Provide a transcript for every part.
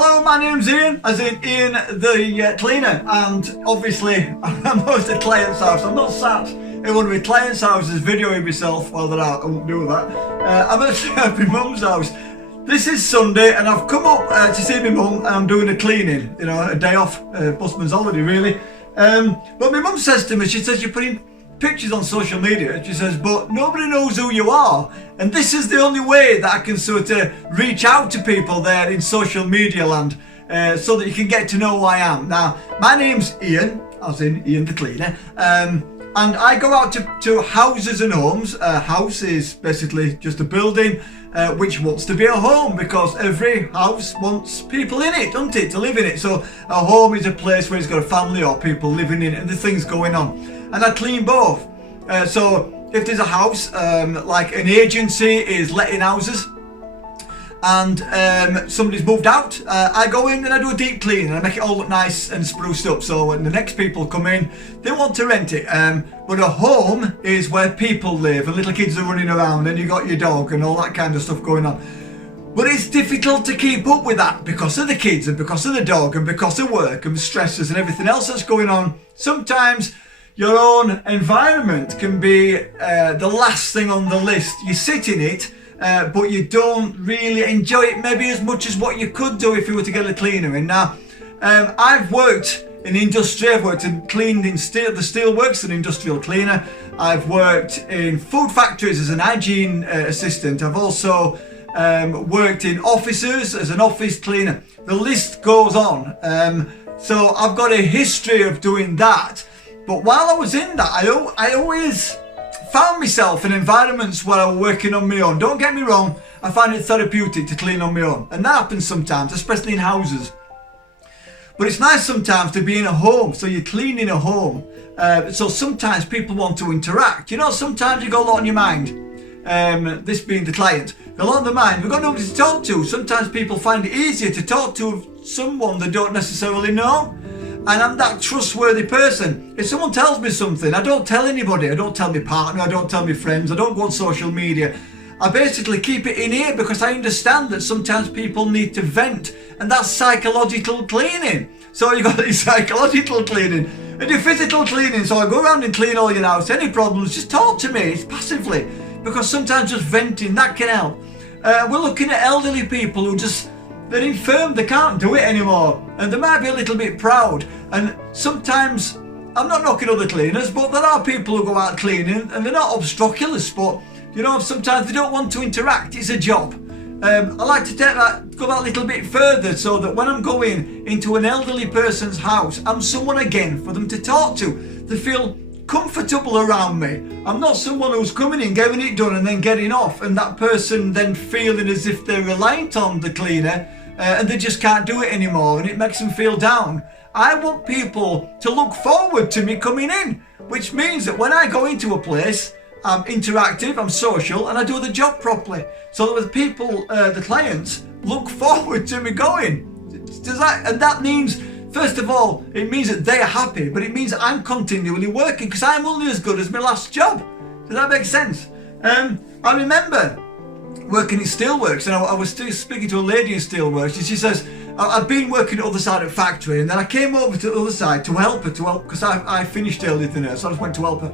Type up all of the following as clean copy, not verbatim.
Hello, my name's Ian, as in Iain The Cleaner, and obviously I'm at the client's house. I'm not sat in one of my client's houses videoing myself. Well, that I won't do that. I'm at my mum's house. This is Sunday, and I've come up to see my mum. I'm doing a cleaning, a day off, busman's holiday really. But my mum says to me, she says, you're putting pictures on social media, she says, but nobody knows who you are, and this is the only way that I can sort of reach out to people there in social media land, so that you can get to know who I am. Now, my name's Ian, as in Iain The Cleaner, and I go out to houses and homes. A house is basically just a building which wants to be a home, because every house wants people in it, doesn't it, to live in it. So a home is a place where it's got a family or people living in it and the things going on. And I clean both. So if there's a house, like an agency is letting houses, and somebody's moved out, I go in and I do a deep clean and I make it all look nice and spruced up, so when the next people come in, they want to rent it. But a home is where people live and little kids are running around and you got your dog and all that kind of stuff going on. But it's difficult to keep up with that because of the kids and because of the dog and because of work and stresses and everything else that's going on. Sometimes your own environment can be the last thing on the list. You sit in it, but you don't really enjoy it maybe as much as what you could do if you were to get a cleaner in. Now, I've worked in industry, I've worked and cleaned in steel, the steel works, an industrial cleaner. I've worked in food factories as an hygiene assistant. I've also worked in offices as an office cleaner. The list goes on. So I've got a history of doing that. But while I was in that, I always found myself in environments where I was working on my own. Don't get me wrong, I find it therapeutic to clean on my own. And that happens sometimes, especially in houses. But it's nice sometimes to be in a home, so you're cleaning a home. So sometimes people want to interact. Sometimes you got a lot on your mind. This being the client. A lot on the mind, we've got nobody to talk to. Sometimes people find it easier to talk to someone they don't necessarily know. And I'm that trustworthy person. If someone tells me something, I don't tell anybody. I don't tell my partner, I don't tell my friends, I don't go on social media. I basically keep it in here because I understand that sometimes people need to vent, and that's psychological cleaning. So you've got your psychological cleaning and your physical cleaning. So I go around and clean all your house. Any problems, just talk to me. It's passively, because sometimes just venting, that can help. We're looking at elderly people who they're infirm, they can't do it anymore, and they might be a little bit proud. And sometimes, I'm not knocking other cleaners, but there are people who go out cleaning and they're not obstreperous, but sometimes they don't want to interact. It's a job. I like to go that little bit further, so that when I'm going into an elderly person's house, I'm someone again for them to talk to. They feel comfortable around me. I'm not someone who's coming in, getting it done and then getting off, and that person then feeling as if they're reliant on the cleaner and they just can't do it anymore, and it makes them feel down. I want people to look forward to me coming in, which means that when I go into a place, I'm interactive, I'm social, and I do the job properly, so that the people, the clients, look forward to me going. And that means, first of all, it means that they are happy, but it means that I'm continually working, because I'm only as good as my last job. Does that make sense? I remember working in steelworks, and I was still speaking to a lady in steelworks, and she says, I've been working at the other side of the factory, and then I came over to the other side to help her, because I finished earlier than her, so I just went to help her.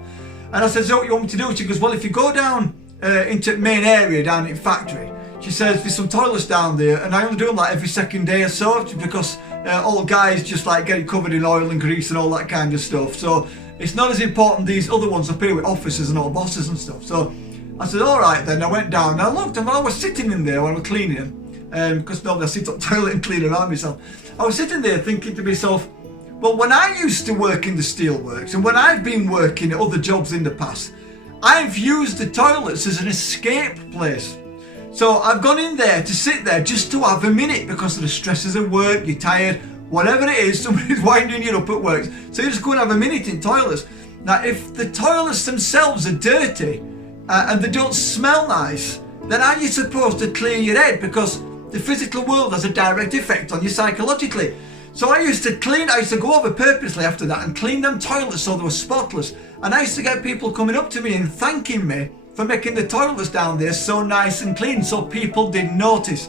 And I said, so what you want me to do? She goes, well, if you go down into the main area down in factory, she says, there's some toilets down there, and I only do them like every second day or so, because all guys just like getting covered in oil and grease and all that kind of stuff. So it's not as important, these other ones up here with officers and all bosses and stuff. So I said, all right then. I went down and I looked, and I was sitting in there when I was cleaning, because normally I sit up toilet and clean around myself. I was sitting there thinking to myself, well, when I used to work in the steelworks, and when I've been working at other jobs in the past, I've used the toilets as an escape place. So I've gone in there to sit there just to have a minute because of the stresses of work, you're tired, whatever it is, somebody's winding you up at work. So you just go and have a minute in toilets. Now, if the toilets themselves are dirty and they don't smell nice, then how are you supposed to clear your head? Because the physical world has a direct effect on you psychologically. So I used to go over purposely after that and clean them toilets so they were spotless. And I used to get people coming up to me and thanking me for making the toilets down there so nice and clean, so people didn't notice.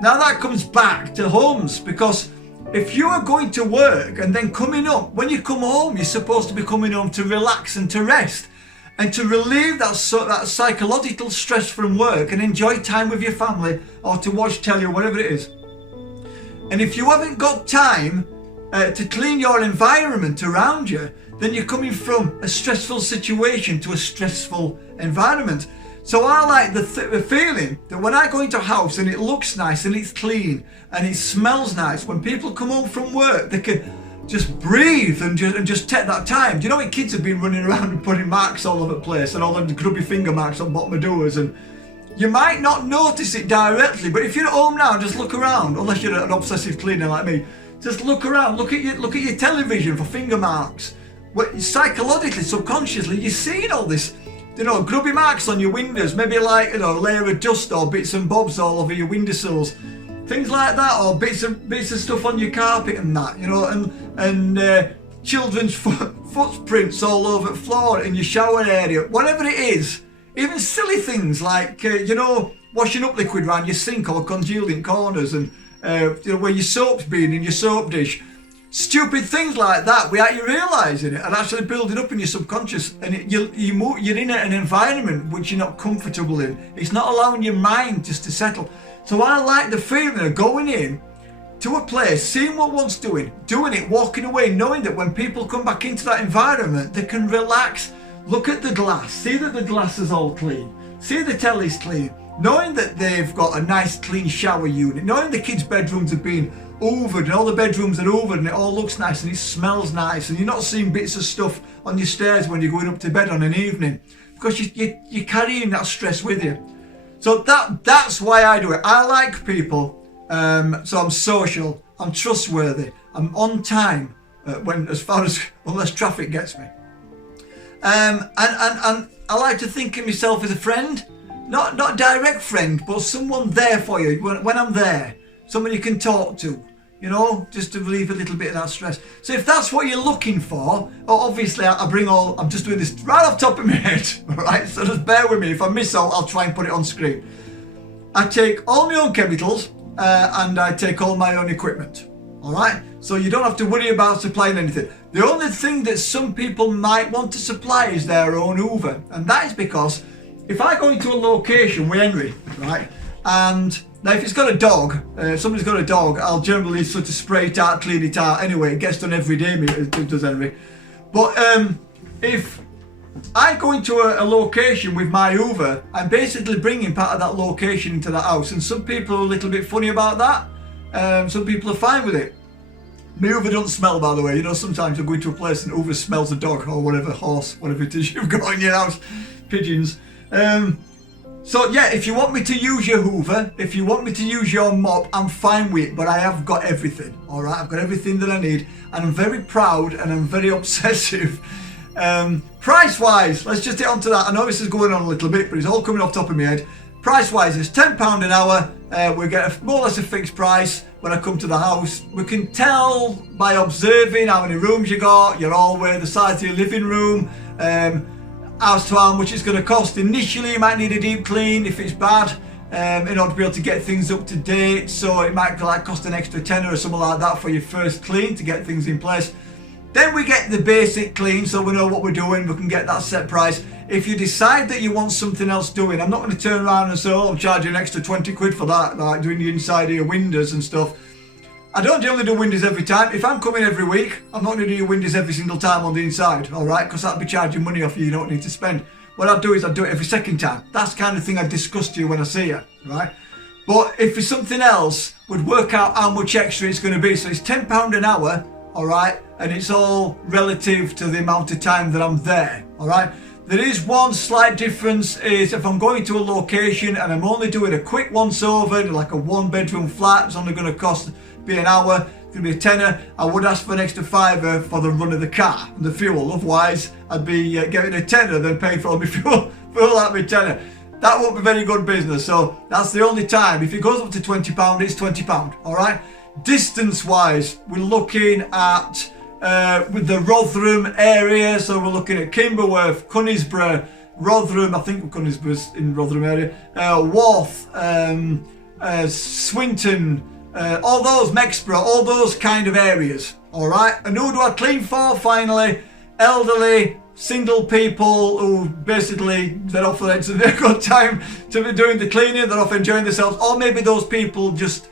Now that comes back to homes, because if you are going to work and then coming up, when you come home, you're supposed to be coming home to relax and to rest and to relieve that psychological stress from work and enjoy time with your family or to watch telly or whatever it is. And if you haven't got time to clean your environment around you, then you're coming from a stressful situation to a stressful environment. So I like the feeling that when I go into a house and it looks nice and it's clean and it smells nice, when people come home from work, they can just breathe and just take that time. Do you know when kids have been running around and putting marks all over the place and all the grubby finger marks on bottom of doors, and you might not notice it directly, but if you're at home now, just look around, unless you're an obsessive cleaner like me, just look around, look at your television for finger marks. Psychologically, subconsciously, you're seeing all this, grubby marks on your windows, maybe like, a layer of dust or bits and bobs all over your windowsills, things like that, or bits of stuff on your carpet and that, and children's footprints all over the floor in your shower area, whatever it is. Even silly things like, washing up liquid around your sink or congealed in corners, and where your soap's been in your soap dish. Stupid things like that without you realising it and actually building up in your subconscious, and you're in an environment which you're not comfortable in. It's not allowing your mind just to settle. So I like the feeling of going in to a place, seeing what one's doing it, walking away, knowing that when people come back into that environment, they can relax, look at the glass, see that the glass is all clean, see the telly's clean, knowing that they've got a nice clean shower unit, knowing the kids' bedrooms have been hoovered and all the bedrooms are hoovered and it all looks nice and it smells nice, and you're not seeing bits of stuff on your stairs when you're going up to bed on an evening, because you're carrying that stress with you. So that's why I do it. I like people, so I'm social, I'm trustworthy, I'm on time unless traffic gets me. And I like to think of myself as a friend, not a direct friend, but someone there for you when I'm there, someone you can talk to, just to relieve a little bit of that stress. So if that's what you're looking for, obviously I'm just doing this right off the top of my head, alright, so just bear with me. If I miss out, I'll try and put it on screen. I take all my own chemicals and I take all my own equipment, alright, so you don't have to worry about supplying anything. The only thing that some people might want to supply is their own hoover, and that is because if I go into a location with Henry, right, and now if it's got a dog, somebody's got a dog, I'll generally sort of spray it out, clean it out. Anyway, it gets done every day, does Henry. But if I go into a location with my hoover, I'm basically bringing part of that location into the house, and some people are a little bit funny about that. Some people are fine with it. My hoover doesn't smell, by the way. Sometimes you go into a place and hoover smells a dog or whatever, horse, whatever it is you've got in your house, pigeons. So yeah, if you want me to use your hoover, if you want me to use your mop, I'm fine with it, but I have got everything, alright? I've got everything that I need, and I'm very proud and I'm very obsessive. Price-wise, let's just get onto that. I know this is going on a little bit, but it's all coming off the top of my head. Price-wise, it's £10 an hour. We get more or less a fixed price when I come to the house. We can tell by observing how many rooms you got, your hallway, the size of your living room, as to how much it's going to cost. Initially, you might need a deep clean if it's bad, in order to be able to get things up to date. So it might cost an extra tenner or something like that for your first clean to get things in place. Then we get the basic clean, so we know what we're doing. We can get that set price. If you decide that you want something else doing, I'm not going to turn around and say, I'm charging an extra 20 quid for that, like doing the inside of your windows and stuff. I don't generally do windows every time. If I'm coming every week, I'm not going to do your windows every single time on the inside, alright? Because that'd be charging money off you don't need to spend. What I'd do is I'd do it every second time. That's the kind of thing I'd discuss to you when I see you, right? But if it's something else, we'd work out how much extra it's going to be. So it's £10 an hour, alright? And it's all relative to the amount of time that I'm there, alright? There is one slight difference, is if I'm going to a location and I'm only doing a quick once over, like a 1-bedroom flat, it's only going to be an hour, it's going to be a tenner, I would ask for an extra £5 for the run of the car and the fuel. Otherwise, I'd be getting a tenner, then paying for all my fuel out my tenner. That won't be very good business, so that's the only time. If it goes up to £20, it's £20, alright? Distance-wise, we're looking at with the Rotherham area, so we're looking at Kimberworth, Knaresborough, Rotherham, I think Knaresborough's in Rotherham area, Worth, Swinton, all those, Mexborough, all those kind of areas. All right, and who do I clean for? Finally, elderly, single people who basically they're off their good time to be doing the cleaning. They're off enjoying themselves, or maybe those people just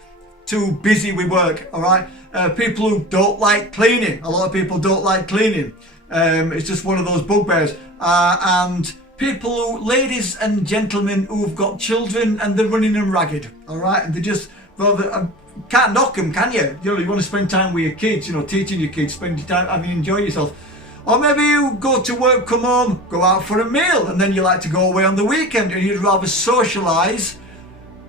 too busy with work. All right, people who don't like cleaning. A lot of people don't like cleaning. It's just one of those bugbears. And people who, ladies and gentlemen, who've got children and they're running them ragged. All right, and they just rather. Can't knock them, can you? You know, you want to spend time with your kids, you know, teaching your kids, spend your time, having enjoy yourself. Or maybe you go to work, come home, go out for a meal, and then you like to go away on the weekend, and you'd rather socialise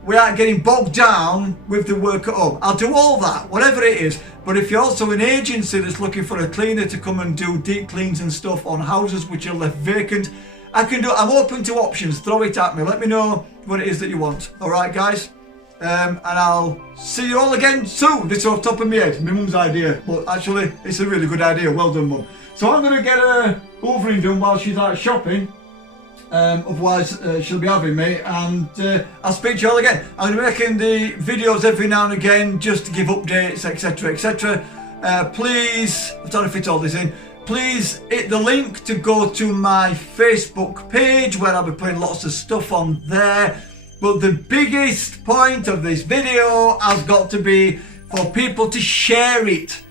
without getting bogged down with the work at home. I'll do all that, whatever it is. But if you're also an agency that's looking for a cleaner to come and do deep cleans and stuff on houses which are left vacant, I'm open to options. Throw it at me. Let me know what it is that you want. All right, guys? And I'll see you all again soon. This is off the top of my head, my mum's idea, but actually it's a really good idea. Well done, mum. So I'm going to get her hoovering done while she's out shopping. Otherwise she'll be having me, and I'll speak to you all again. I'm going to be making the videos every now and again just to give updates, etc, etc. Please, I don't know if it's all this in, please hit the link to go to my Facebook page where I'll be putting lots of stuff on there. But the biggest point of this video has got to be for people to share it.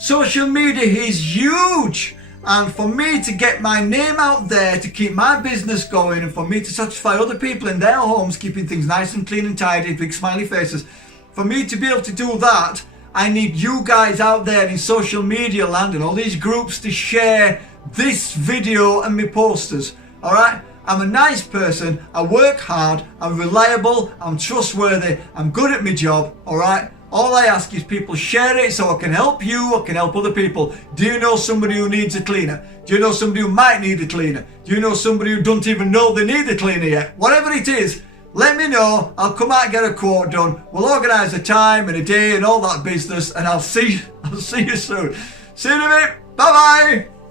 Social media is huge, and for me to get my name out there, to keep my business going, and for me to satisfy other people in their homes, keeping things nice and clean and tidy, big smiley faces, for me to be able to do that, I need you guys out there in social media land and all these groups to share this video and my posters. All right? I'm a nice person, I work hard, I'm reliable, I'm trustworthy, I'm good at my job, alright? All I ask is people share it so I can help you, I can help other people. Do you know somebody who needs a cleaner? Do you know somebody who might need a cleaner? Do you know somebody who don't even know they need a cleaner yet? Whatever it is, let me know, I'll come out and get a quote done. We'll organise a time and a day and all that business, and I'll see you soon. See you in a bit, bye bye!